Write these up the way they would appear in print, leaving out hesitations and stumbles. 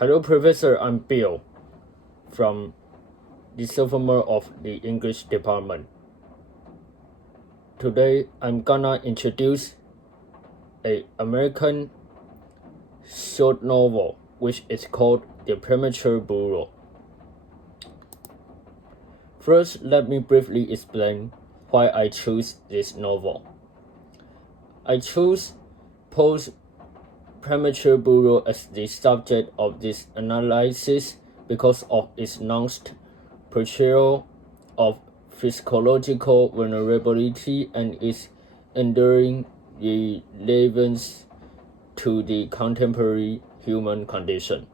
Hello, Professor. I'm Bill from the sophomore of the English department. Today, I'm gonna introduce an American short novel, which is called The Premature Burial. First, let me briefly explain why I chose this novel. I chose Poe's Premature Burial as the subject of this analysis because of its nuanced portrayal of physiological vulnerability and its enduring relevance to the contemporary human condition.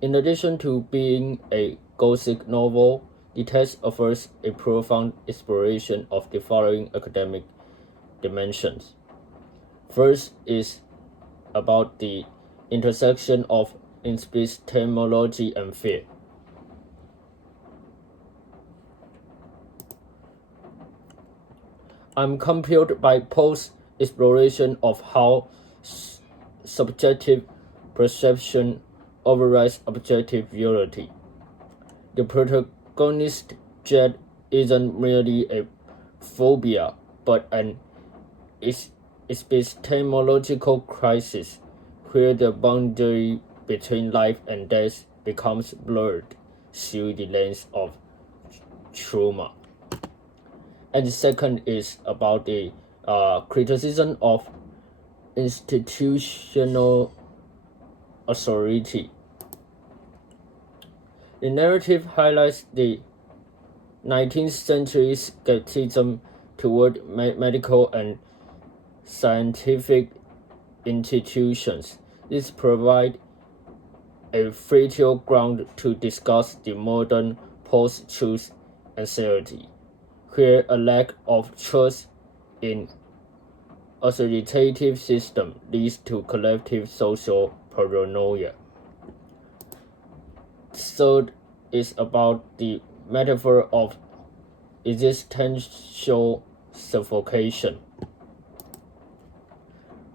In addition to being a Gothic novel, the text offers a profound exploration of the following academic dimensions. First is about the intersection of epistemology and fear. I'm compelled by Poe's exploration of how subjective perception overrides objective reality. The protagonist dread isn't merely a phobia, but an epistemological crisis where the boundary between life and death becomes blurred through the lens of trauma. And the second is about the criticism of institutional authority. The narrative highlights the 19th century skepticism toward medical and scientific institutions. This provides a fertile ground to discuss the modern post-truth anxiety, where a lack of trust in authoritative system leads to collective social paranoia. Third is about the metaphor of existential suffocation.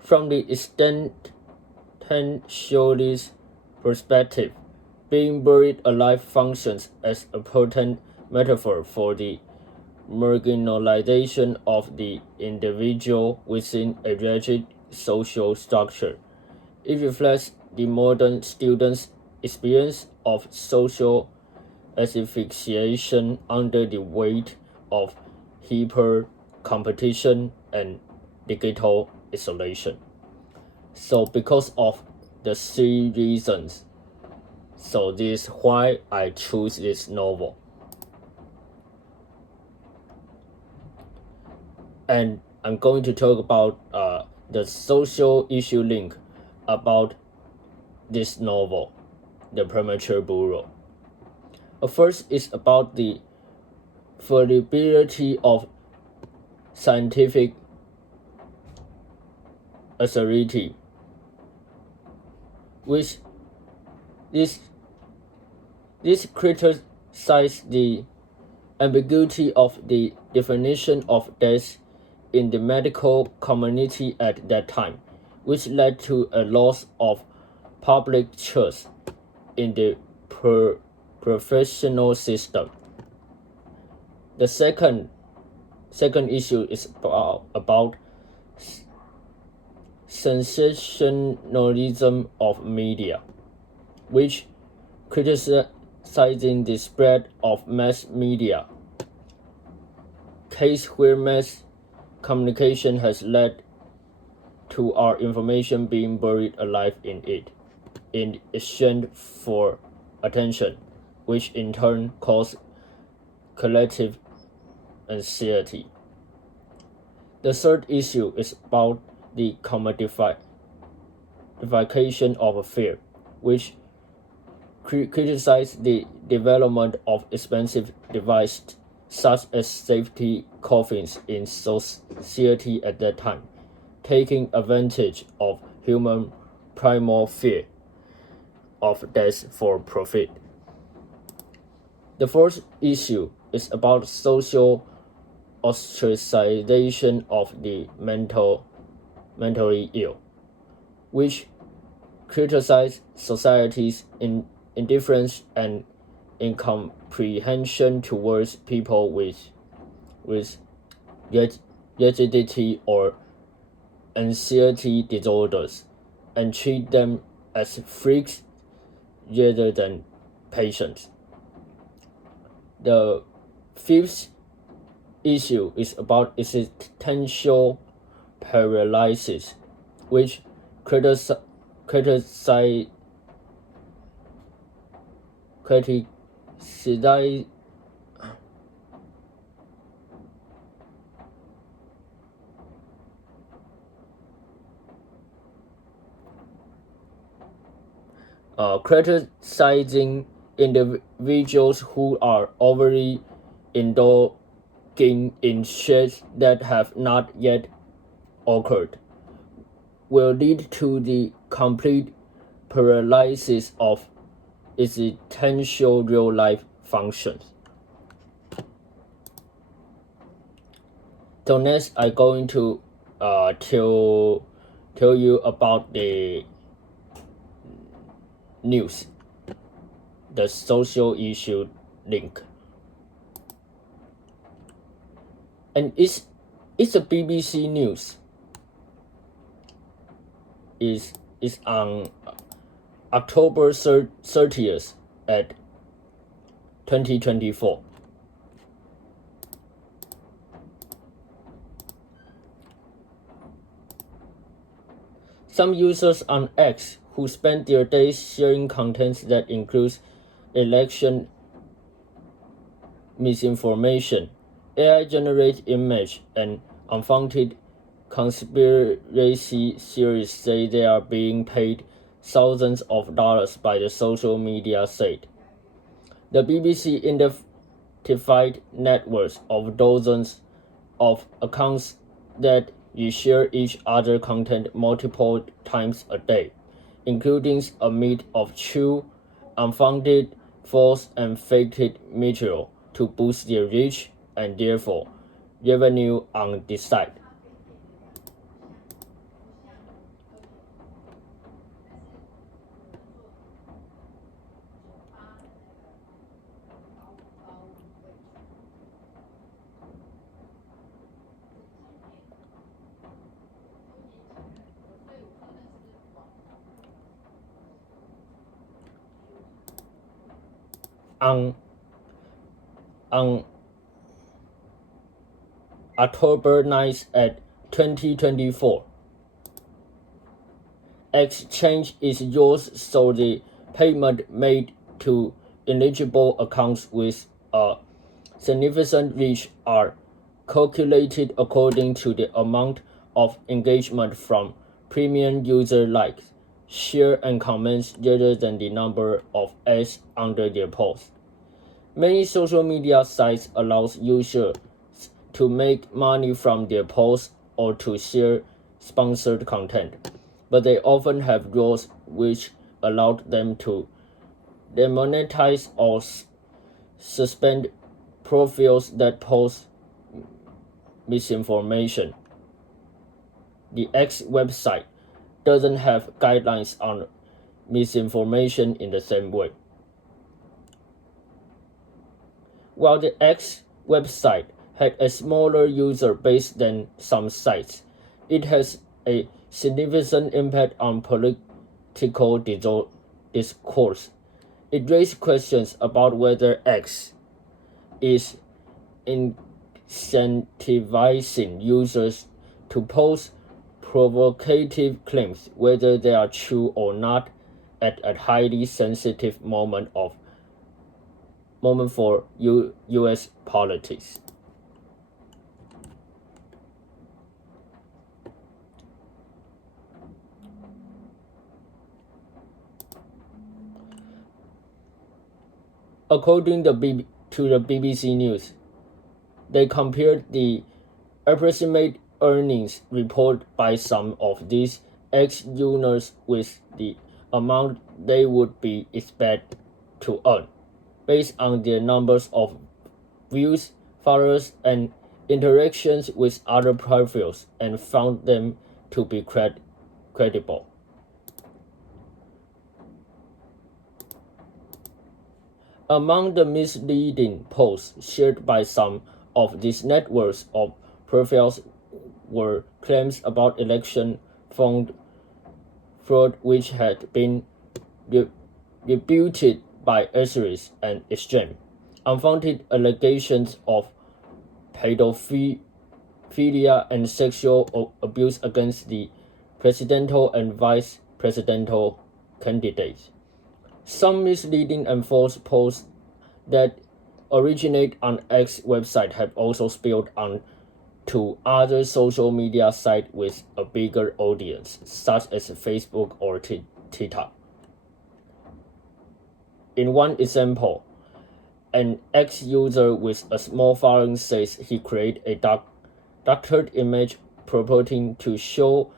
From the existentialist perspective, being buried alive functions as a potent metaphor for the marginalization of the individual within a rigid social structure. It reflects the modern student's experience of social asphyxiation under the weight of hyper-competition and digital isolation. So because of the three reasons, so this is why I choose this novel. And I'm going to talk about the social issue link about this novel, The Premature Burial. First is about the fallibility of scientific authority, which this criticizes the ambiguity of the definition of death in the medical community at that time, which led to a loss of public trust in the professional system. The second issue is about sensationalism of media, which criticizing the spread of mass media, case where mass communication has led to our information being buried alive in exchange for attention, which in turn causes collective anxiety. The third issue is about the commodification of fear, which criticizes the development of expensive devices such as safety coffins in society at that time, taking advantage of human primal fear of death for profit. The fourth issue is about social ostracization of the mentally ill, which criticize society's indifference and incomprehension towards people with rigidity or anxiety disorders, and treat them as freaks rather than patients. The fifth issue is about existential paralysis, which criticizes criticizing individuals who are overly indulging in shits that have not yet occurred, will lead to the complete paralysis of existential real-life functions. So next, I'm going to tell you about the news, the social issue link. And it's a BBC news. Is on October 30th at 2024. Some users on X who spend their days sharing content that includes election misinformation, AI-generated image, and unfounded conspiracy theories say they are being paid thousands of dollars by the social media site. The BBC identified networks of dozens of accounts that reshare each other content multiple times a day, including a mix of true, unfounded, false, and faked material to boost their reach and therefore revenue on the site. On October 9th at 2024, exchange is used so the payment made to eligible accounts with a significant reach are calculated according to the amount of engagement from premium user likes, share, and comments rather than the number of ads under their posts. Many social media sites allow users to make money from their posts or to share sponsored content, but they often have rules which allow them to demonetize or suspend profiles that post misinformation. The X website doesn't have guidelines on misinformation in the same way. While the X website had a smaller user base than some sites, it has a significant impact on political discourse. It raised questions about whether X is incentivizing users to post provocative claims, whether they are true or not, at a highly sensitive moment for U.S. politics. According to the BBC News, they compared the approximate earnings reported by some of these ex-users with the amount they would be expected to earn, based on their numbers of views, followers, and interactions with other profiles, and found them to be credible. Among the misleading posts shared by some of these networks of profiles were claims about election fund fraud which had been rebutted by Osiris and Exchange, unfounded allegations of pedophilia and sexual abuse against the presidential and vice presidential candidates. Some misleading and false posts that originate on X website have also spilled on to other social media sites with a bigger audience, such as Facebook or TikTok. In one example, an X-user with a small following says he created a doctored image purporting to show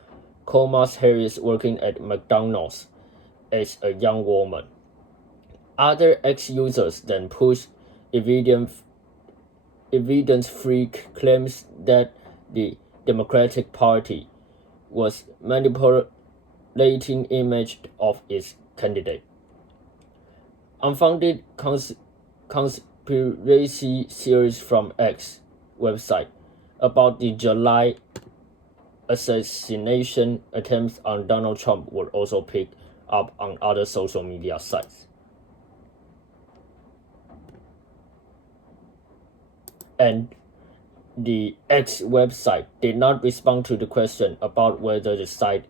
Kamala Harris working at McDonald's as a young woman. Other X-users then pushed evidence-free claims that the Democratic Party was manipulating image of its candidate. Unfounded conspiracy theories from X website about the July assassination attempts on Donald Trump were also picked up on other social media sites. And the X website did not respond to the question about whether the site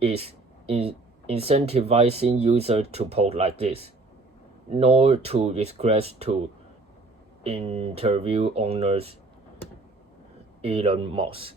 is incentivizing users to post like this, nor to request to interview owners Elon Musk.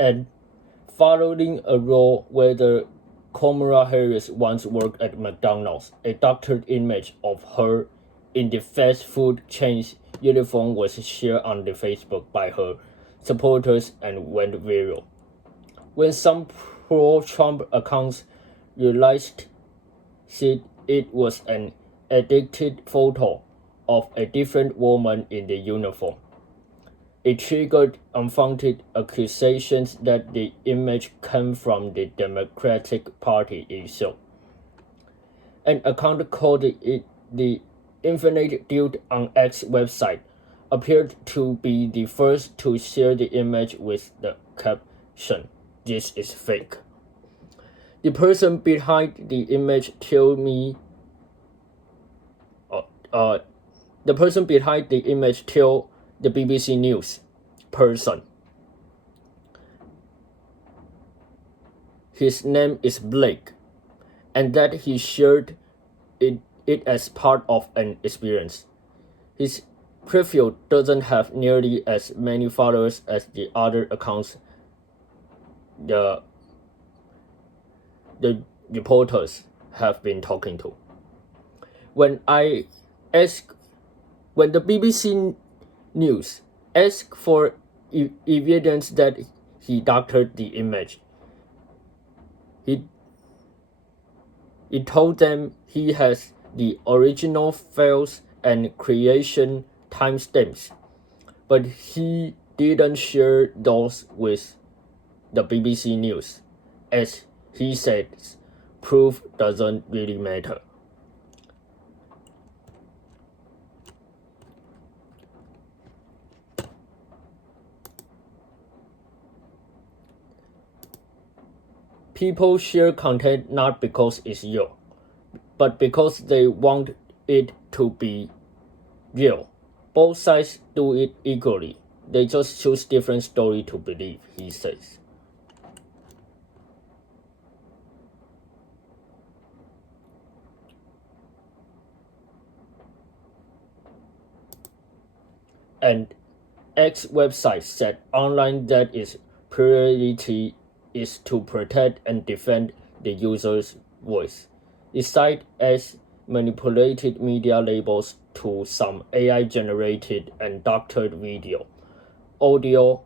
And following a role whether Kamala Harris once worked at McDonald's, a doctored image of her in the fast food chain's uniform was shared on the Facebook by her supporters and went viral. When some pro-Trump accounts realized it was an edited photo of a different woman in the uniform, it triggered unfounded accusations that the image came from the Democratic Party itself. An account called it the Infinite Dude on X website appeared to be the first to share the image with the caption, "This is fake." The person behind the image told the BBC News person his name is Blake, and that he shared it as part of an experience. His profile doesn't have nearly as many followers as the other accounts the reporters have been talking to. When the BBC News asked for evidence that he doctored the image, he told them he has the original files and creation timestamps, but he didn't share those with the BBC News, as he says proof doesn't really matter. People share content not because it's real, but because they want it to be real. Both sides do it equally. They just choose different story to believe, he says. And X website said online that its priority is to protect and defend the user's voice. The site, as manipulated media labels to some AI-generated and doctored video, audio,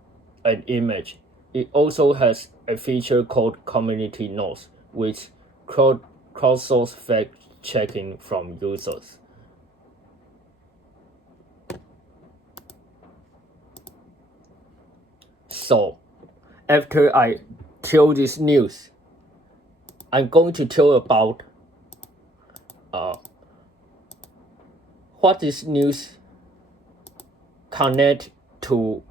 and image. It also has a feature called Community Notes, which crowdsources fact-checking from users. So, after I tell this news, I'm going to tell about what this news connect to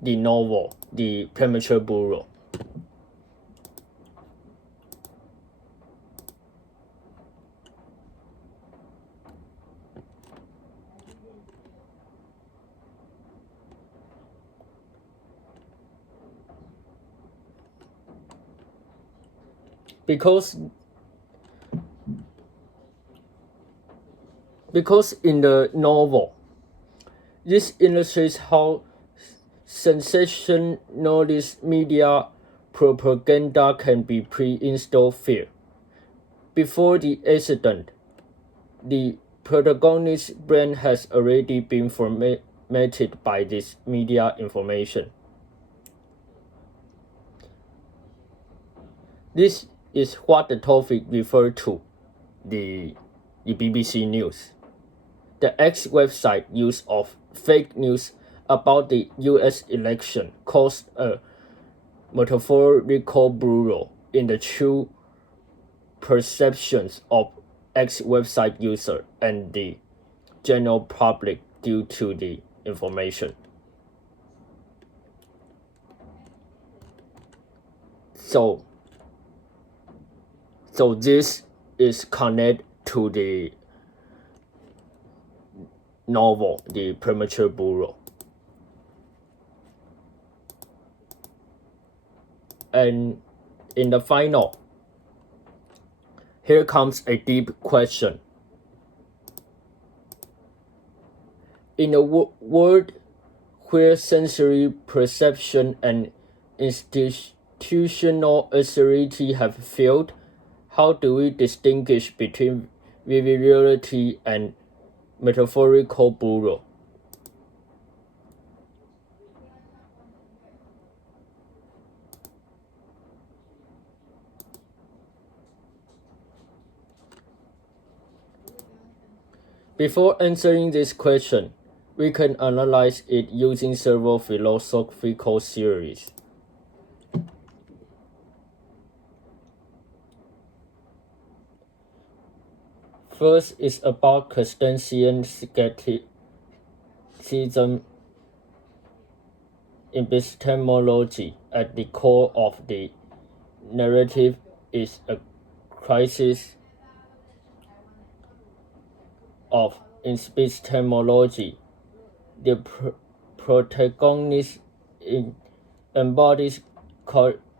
the novel, the Premature Burial. Because in the novel, this illustrates how sensationalist media propaganda can be pre-installed fear. Before the accident, the protagonist's brain has already been formatted by this media information. This is what the topic referred to, the BBC News. The X website use of fake news about the US election caused a metaphorical burial in the true perceptions of X website user and the general public due to the information. So this is connected to the novel, The Premature Burial. And in the final, here comes a deep question. In a world where sensory perception and institutional authority have failed, how do we distinguish between vivid reality and metaphorical burial? Before answering this question, we can analyze it using several philosophical theories. First is about Cartesian skepticism. Epistemology. At the core of the narrative is a crisis of epistemology. The protagonist embodies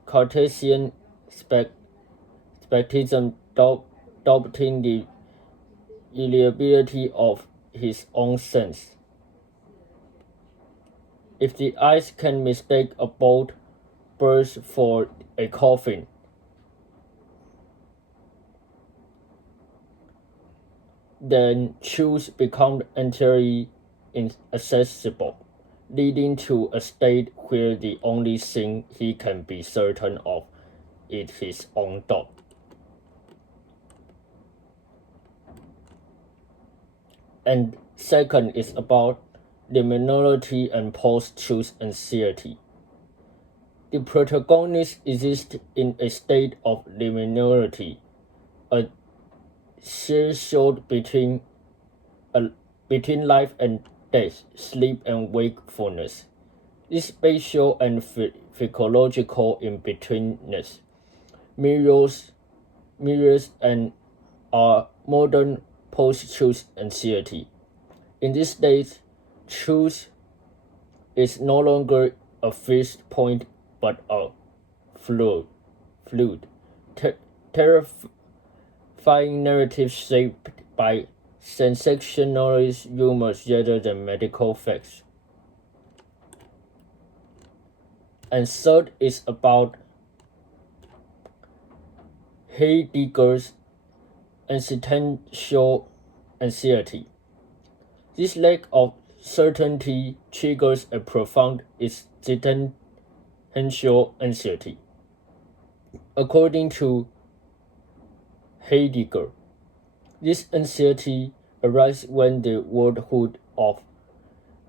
Cartesian skepticism, doubting the reliability of his own sense. If the eyes can mistake a bolt burst for a coffin, then truth becomes entirely inaccessible, leading to a state where the only thing he can be certain of is his own doubt. And second is about liminality and post-truth anxiety. The protagonist exists in a state of liminality, a threshold between life and death, sleep and wakefulness. This spatial and psychological in-betweenness mirrors and our modern post-truth anxiety. In this state, truth is no longer a fixed point but a fluid, terrifying narrative shaped by sensationalist rumors rather than medical facts. And third is about Heidegger's existential anxiety. This lack of certainty triggers a profound existential anxiety. According to Heidegger, this anxiety arises when the worldhood of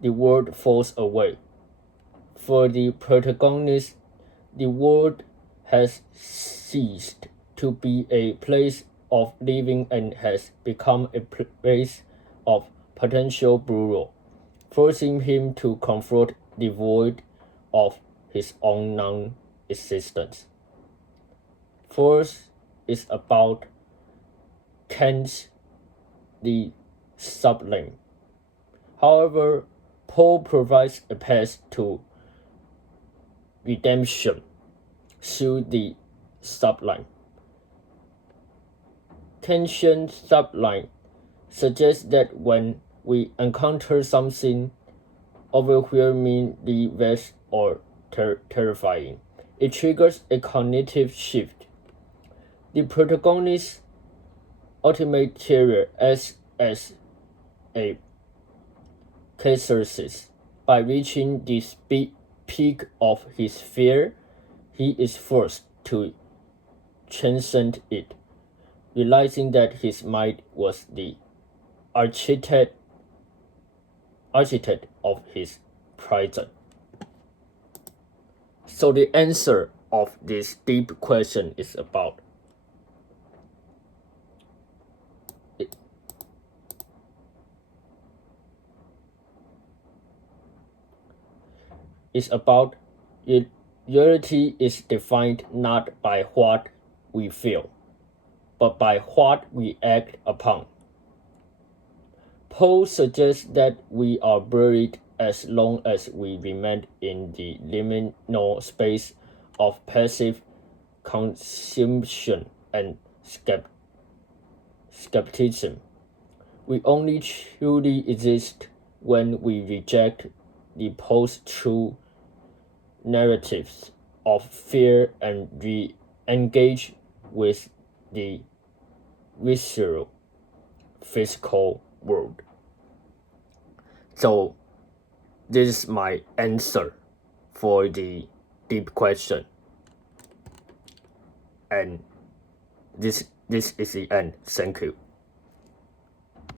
the world falls away. For the protagonist, the world has ceased to be a place of living and has become a place of potential burial, forcing him to confront the void of his own non-existence. Fourth is about Kant's The Sublime. However, Poe provides a path to redemption through the sublime. Kantian sublime suggests that when we encounter something overwhelmingly vast or terrifying, it triggers a cognitive shift. The protagonist's ultimate terror acts as a catharsis. By reaching the peak of his fear, he is forced to transcend it, realizing that his mind was the architect of his prison. So the answer of this deep question is about reality is defined not by what we feel, but by what we act upon. Poe suggests that we are buried as long as we remain in the liminal space of passive consumption and skepticism. We only truly exist when we reject the post-truth narratives of fear and re-engage with the visceral physical world. So this is my answer for the deep question. And this is the end. Thank you.